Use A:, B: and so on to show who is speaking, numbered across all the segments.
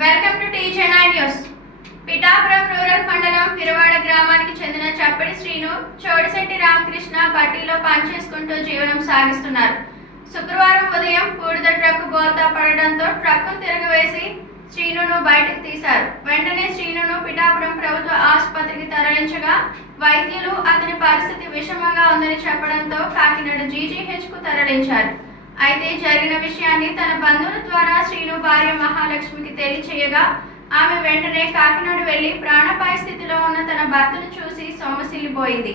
A: Welcome to టీజెనా news Pithapuram rural మండలం పిరవాడ గ్రామానికి చెందిన చప్పడి శ్రీను చోడిశెట్టి రామకృష్ణ బట్టీలో పనిచేసుకుంటూ జీవనం సాగిస్తున్నారు. శుక్రవారం ఉదయం బూడిద ట్రక్ బోల్తా పడడంతో ట్రక్కును తిరగవేసి శ్రీనును బయటకు తీశారు. వెంటనే శ్రీనును పిఠాపురం ప్రభుత్వ ఆసుపత్రికి తరలించగా వైద్యులు అతని పరిస్థితి విషమంగా ఉందని చెప్పడంతో కాకినాడ జీజీహెచ్కు తరలించారు. అయితే జరిగిన విషయాన్ని తన బంధువుల ద్వారా శ్రీను భార్య మహాలక్ష్మికి తెలియచేయగా ఆమె వెంటనే కాకినాడ వెళ్ళి ప్రాణపాయ స్థితిలో ఉన్న తన భర్తను చూసి సొమ్మసిల్లిపోయింది.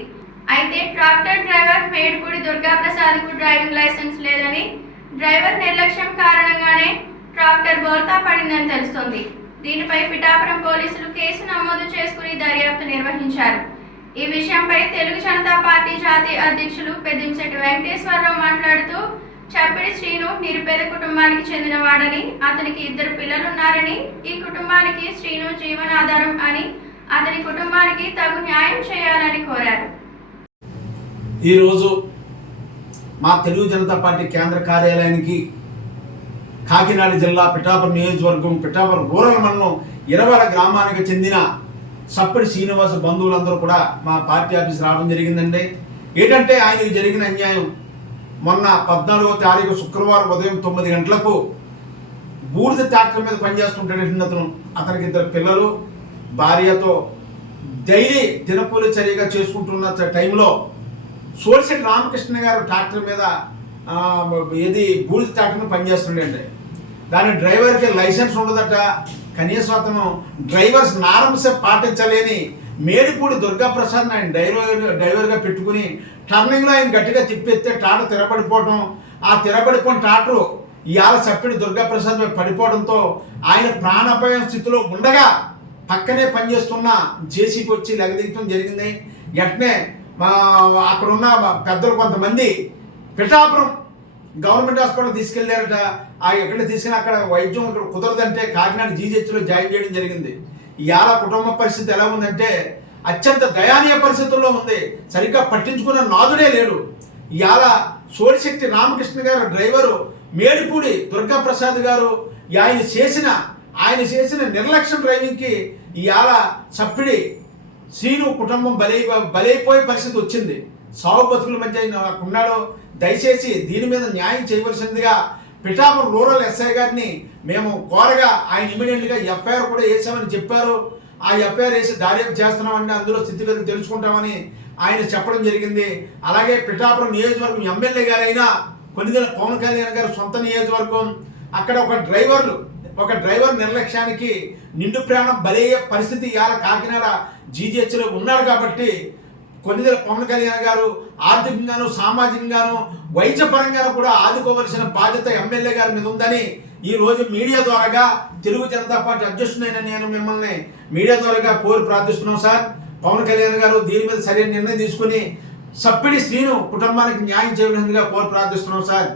A: అయితే ట్రాక్టర్ డ్రైవర్ మేడిపూడి దుర్గాప్రసాద్కు డ్రైవింగ్ లైసెన్స్ లేదని డ్రైవర్ నిర్లక్ష్యం కారణంగానే ట్రాక్టర్ బోల్తా పడిందని తెలుస్తోంది. దీనిపై పిఠాపురం పోలీసులు కేసు నమోదు చేసుకుని దర్యాప్తు నిర్వహించారు. ఈ విషయంపై తెలుగు జనతా పార్టీ జాతీయ అధ్యక్షులు పెద్దింశెట్టి వెంకటేశ్వరరావు మాట్లాడుతూ చప్పిడి శ్రీను నిరుపేద కుటుంబానికి చెందినవాడని అతనికి ఇద్దరు పిల్లలున్నారని ఈ కుటుంబానికి శ్రీను జీవనాధారం అని అతని కుటుంబానికి తగు న్యాయం చేయాలని కోరారు.
B: ఈరోజు మా తెలుగు జనతా పార్టీ కేంద్ర కార్యాలయానికి కాకినాడ జిల్లా పిఠాపురం నియోజకవర్గం పిఠాపురం రూరల్ మండలం ఇరవల గ్రామానికి చెందిన సప్పటి శ్రీనివాస బంధువులందరూ కూడా మా పార్టీ ఆఫీస్ రావడం జరిగిందండి. ఏంటంటే ఆయనకు జరిగిన అన్యాయం. మొన్న పద్నాలుగో తారీఖు శుక్రవారం ఉదయం తొమ్మిది గంటలకు బూడిద ట్రాక్టర్ మీద పనిచేస్తుంటాడు అతను. అతనికి ఇద్దరు పిల్లలు భార్యతో డైలీ దినకూలి చర్యగా చేసుకుంటున్న టైంలో సోడిశెట్టి రామకృష్ణ గారు ట్రాక్టర్ మీద ఏది బూడిద ట్రాక్టర్ పనిచేస్తుండే దాని డ్రైవర్కి లైసెన్స్ ఉండదట. కనీసం అతను డ్రైవర్స్ నారంశ పాటించలేని మేడిపూడి దుర్గాప్రసాద్ ఆయన డ్రైవర్ డ్రైవర్గా పెట్టుకుని టర్నింగ్లో ఆయన గట్టిగా తిప్పెత్తే టాటర్ తిరబడిపోవడం ఆ తిరబడిపోయిన టాటరు ఇవాళ చప్పిడి దుర్గాప్రసాద్ మీద పడిపోవడంతో ఆయన ప్రాణాపాయ స్థితిలో ఉండగా పక్కనే పనిచేస్తున్న జేసీకి వచ్చి లెగదీయటం జరిగింది. వెంటనే మా అక్కడున్న పెద్దలు కొంతమంది పిఠాపురం గవర్నమెంట్ హాస్పిటల్ తీసుకెళ్ళారట. ఆ ఎక్కడ తీసుకుని అక్కడ వైద్యం ఇక్కడ కుదరదంటే కాకినాడ జీజెచ్లో జాయిన్ చేయడం జరిగింది. ఇవాళ కుటుంబ పరిస్థితి ఎలా ఉందంటే అత్యంత దయానీయ పరిస్థితుల్లో ఉంది. సరిగ్గా పట్టించుకున్న నాదుడే లేడు. ఇవాళ సోడిశక్తి రామకృష్ణ గారు డ్రైవరు మేడిపూడి దుర్గాప్రసాద్ గారు ఆయన చేసిన ఆయన చేసిన నిర్లక్ష్యం డ్రైవింగ్కి ఇవాళ సప్పిడి శ్రీను కుటుంబం బలై బలైపోయే పరిస్థితి వచ్చింది. సాగు బతుకుల మధ్య ఆయన దయచేసి దీని మీద న్యాయం చేయవలసిందిగా పిఠాపురం రూరల్ ఎస్ఐ గారిని మేము కోరగా ఆయన ఇమీడియట్గా ఎఫ్ఐఆర్ కూడా వేసామని చెప్పారు. ఆ ఎఫ్ఐఆర్ వేసి దర్యాప్తు చేస్తున్నామంటే అందులో స్థితిగతులు తెలుసుకుంటామని ఆయన చెప్పడం జరిగింది. అలాగే పిఠాపురం నియోజకవర్గం ఎమ్మెల్యే గారైనా కొన్నిదల పవన్ కళ్యాణ్ గారు సొంత నియోజకవర్గం. అక్కడ ఒక డ్రైవర్లు ఒక డ్రైవర్ నిర్లక్ష్యానికి నిండు ప్రాణం బలయ్యే పరిస్థితి ఇవాళ కాకినాడ జీజీహెచ్లో ఉన్నాడు కాబట్టి కొన్నిదల పవన్ కళ్యాణ్ గారు ఆర్థికంగాను సామాజికంగాను వైద్యపరంగాను కూడా ఆదుకోవలసిన బాధ్యత ఎమ్మెల్యే గారి మీద ఉందని ఈ రోజు మీడియా ద్వారాగా తెలుగు జనతా పార్టీ అధ్యక్షుడైన నేను మిమ్మల్ని మీడియా ద్వారాగా కోరి ప్రార్థిస్తున్నాం సార్. పవన్ కళ్యాణ్ గారు దీని మీద సరైన నిర్ణయం తీసుకుని సప్పిడి శ్రీను కుటుంబానికి న్యాయం చేయవలసిందిగా కోరి ప్రార్థిస్తున్నాం సార్.